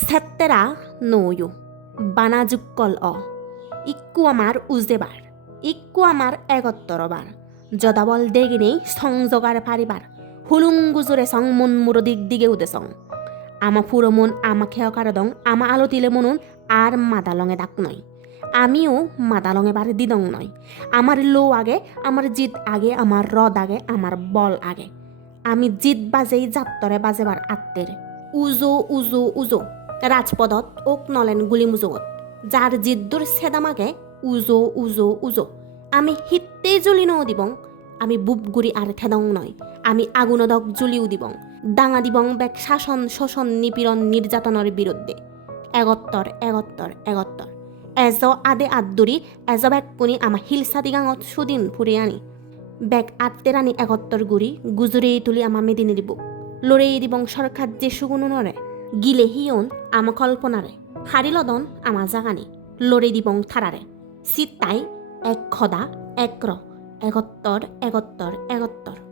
Satterà noio. বানাযুক্কল অ। ইকু আমার উজেবার ইকু আমার একত্তরবার যদাবল দেগিনে song জোগাড় পারিবার হুলুং গুজুরে সং মন মুর দিক দিগে উদে সং আমা ফুরো মন আমা খেয় কারদং আমা আলো তিলে মনুন আর মাদালঙে ডাক নয় আমিও মাদালঙে বার দিদং নয় আমার লো আগে আমার জিত আগে আমার রদ আগে আমার বল আগে। আমি জিত বাজেই যাত্তরে বাজেবার আত্মের উজো উজো উজো। রাজপদত ওক নলেন গুলিমুজুগত যার জিদ্দুর সেদামাগে উজো উজো উজো। আমি হিত্তে জ্বলি নও দিবং, আমি বুবগুড়ি আর থেদং নয়, আমি আগুনদক জ্বলিও দিবং। ডাঙা দিবং বেক শাসন, শোষণ, নিপীড়ন নির্যাতনের বিরুদ্ধে এগত্তর এগত্তর এগত্তর এজ আদে আদুরি এজ বেক পুনি আমা হিলসা দিগাঙত সুদিন ফুরি আনি। বেক আত্মেরানি এগত্তর গুড়ি গুজুরি তুলি আমা মেদিনী দিব। লড়েই দিবং সরকার যে সুগুণনরে গিলে গিলেহিয়ন আম কল্পনাৰে। শাৰী লদন আমাৰ জাগানি লড়ে দিবং থাৰাৰে সিত্তাই এক খদা এক ৰ একত্তৰ একত্তৰ একত্তৰ